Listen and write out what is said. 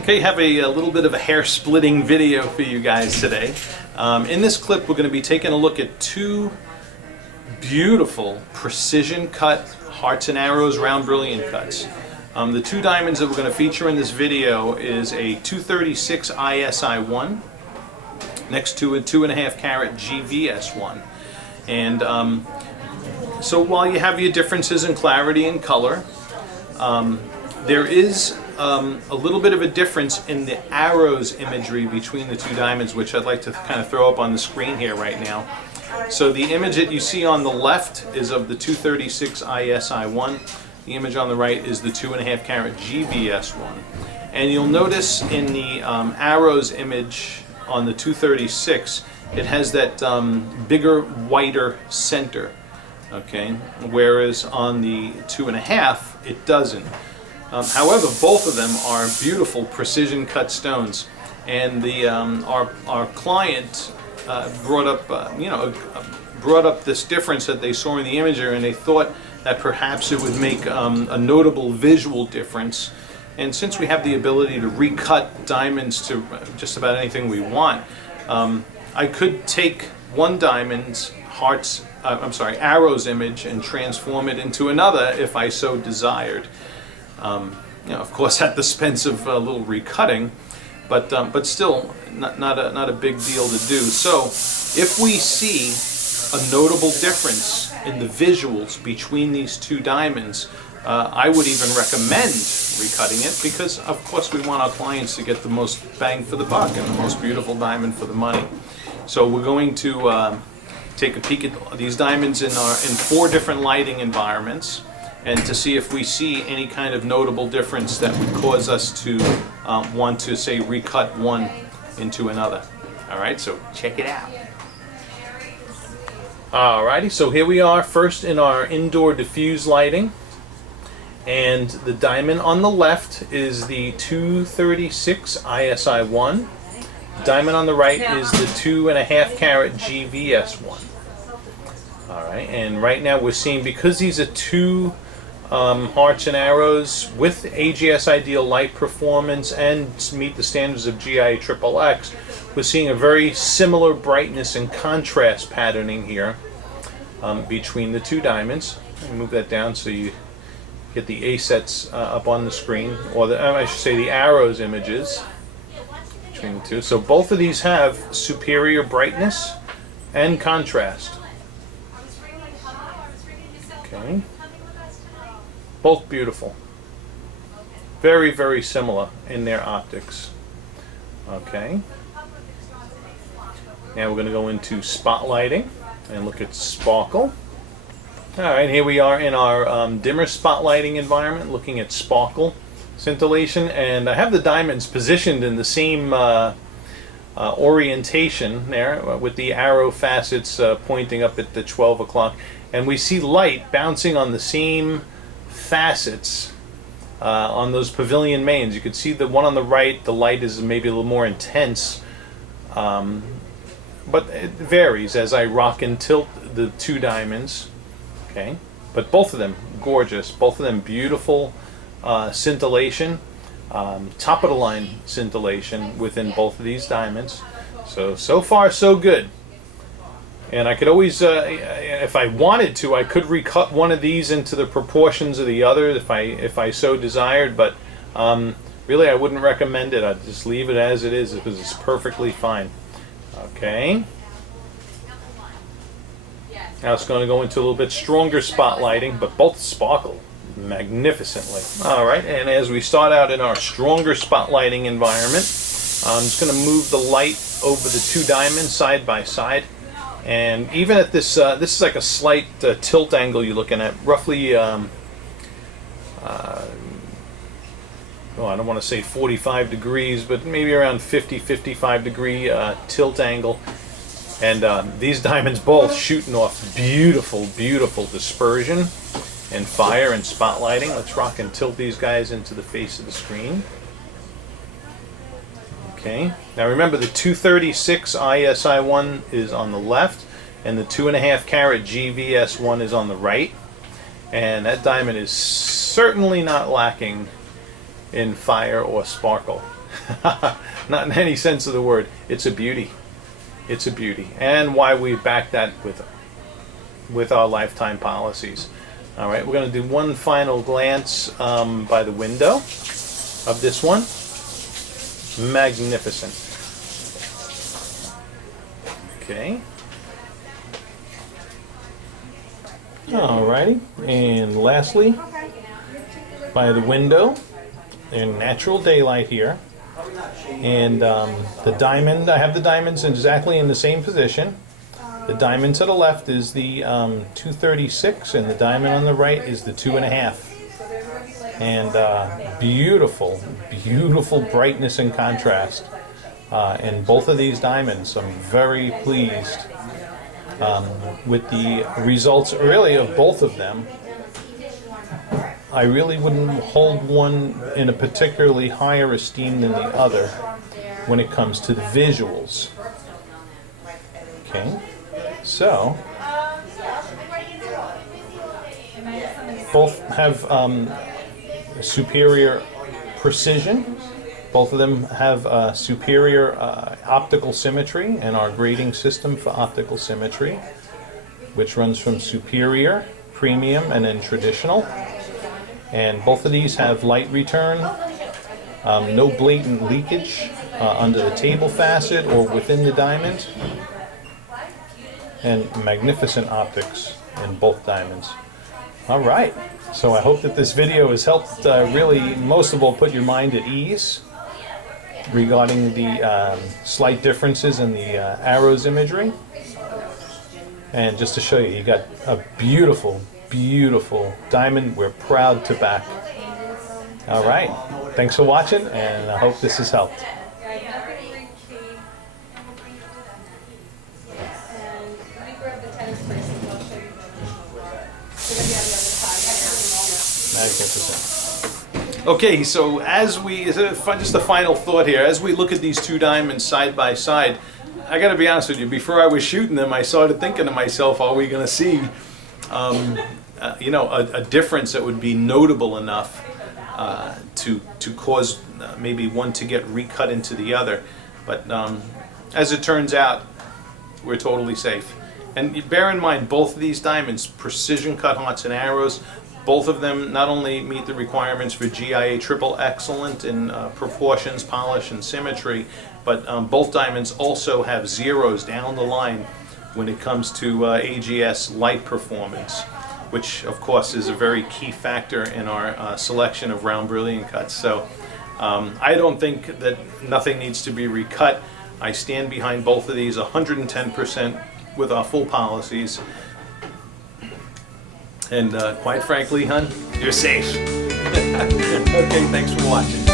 Okay, have a little bit of a hair-splitting video for you guys today. In this clip, we're going to be taking a look at two beautiful precision-cut hearts and arrows round brilliant cuts. The two diamonds that we're going to feature in this video is a 236 ISI1 next to a 2.5 carat GVS1. And so while you have your differences in clarity and color, there is a little bit of a difference in the arrows imagery between the two diamonds, which I'd like to kind of throw up on the screen here right now. So the image that you see on the left is of the 236 ISI1. The image on the right is the 2.5 carat GVS1. And you'll notice in the arrows image on the 236, it has that bigger, whiter center. Okay, whereas on the 2.5, it doesn't. However, both of them are beautiful precision cut stones, and the our client brought up this difference that they saw in the imagery, and they thought that perhaps it would make a notable visual difference. And since we have the ability to recut diamonds to just about anything we want, I could take one diamond's arrows image and transform it into another if I so desired. Of course, at the expense of a little recutting, but still not a big deal to do. So, if we see a notable difference in the visuals between these two diamonds, I would even recommend recutting it, because of course we want our clients to get the most bang for the buck and the most beautiful diamond for the money. So we're going to take a peek at these diamonds in 4 different lighting environments, and to see if we see any kind of notable difference that would cause us to want to, say, recut one into another. Alright, so check it out. Alrighty, so here we are first in our indoor diffuse lighting, and the diamond on the left is the 236 ISI1. The diamond on the right is the 2.5 carat GVS1. Alright, and right now we're seeing, because these are two hearts and arrows with AGS ideal light performance and meet the standards of GIA XXX, we're seeing a very similar brightness and contrast patterning here between the two diamonds. Let me move that down so you get the A sets up on the screen, or I should say the arrows images between the two. So both of these have superior brightness and contrast. Okay. Both beautiful. Very, very similar in their optics. Okay. Now we're going to go into spotlighting and look at sparkle. Alright, here we are in our dimmer spotlighting environment, looking at sparkle scintillation, and I have the diamonds positioned in the same orientation there, with the arrow facets pointing up at the 12 o'clock, and we see light bouncing on the same facets on those pavilion mains. You can see the one on the right, the light is maybe a little more intense, but it varies as I rock and tilt the two diamonds. Okay, but both of them gorgeous, both of them beautiful scintillation, top of the line scintillation within both of these diamonds. So far so good. And I could always, if I wanted to, I could recut one of these into the proportions of the other if I so desired, but really I wouldn't recommend it. I'd just leave it as it is, because it's perfectly fine. Okay. Now it's going to go into a little bit stronger spotlighting, but both sparkle magnificently. Alright, and as we start out in our stronger spotlighting environment, I'm just going to move the light over the two diamonds side by side. And even at this, this is like a slight tilt angle you're looking at, roughly, I don't want to say 45 degrees, but maybe around 55 degree tilt angle. And these diamonds both shooting off beautiful, beautiful dispersion and fire and spotlighting. Let's rock and tilt these guys into the face of the screen. Okay, now remember the 236 ISI1 is on the left, and the 2.5 carat GVS1 is on the right. And that diamond is certainly not lacking in fire or sparkle. Not in any sense of the word. It's a beauty. It's a beauty. And why we back that with our lifetime policies. All right, we're going to do one final glance by the window of this one. Magnificent. Okay. Alrighty, and lastly, by the window, in natural daylight here, and the diamond, I have the diamonds exactly in the same position. The diamond to the left is the 236, and the diamond on the right is the 2.5. And beautiful, beautiful brightness and contrast in both of these diamonds. I'm very pleased with the results, really, of both of them. I really wouldn't hold one in a particularly higher esteem than the other when it comes to the visuals. Okay, so both have superior precision. Both of them have superior optical symmetry, and our grading system for optical symmetry, which runs from superior, premium, and then traditional. And both of these have light return, no blatant leakage under the table facet or within the diamond, and magnificent optics in both diamonds. All right, so I hope that this video has helped really, most of all, put your mind at ease regarding the slight differences in the arrows imagery. And just to show you, you got a beautiful, beautiful diamond we're proud to back. All right, thanks for watching, and I hope this has helped. Magnificent. Okay, so as we, just a final thought here, as we look at these two diamonds side by side, I gotta be honest with you, before I was shooting them, I started thinking to myself, are we gonna see you know, a difference that would be notable enough to cause maybe one to get recut into the other. But as it turns out, we're totally safe. And bear in mind, both of these diamonds, precision cut hearts and arrows, both of them not only meet the requirements for GIA Triple Excellent in proportions, polish, and symmetry, but both diamonds also have zeros down the line when it comes to AGS light performance, which of course is a very key factor in our selection of round brilliant cuts. So I don't think that nothing needs to be recut. I stand behind both of these 110% with our full policies. And quite frankly, hun, you're safe. Okay, thanks for watching.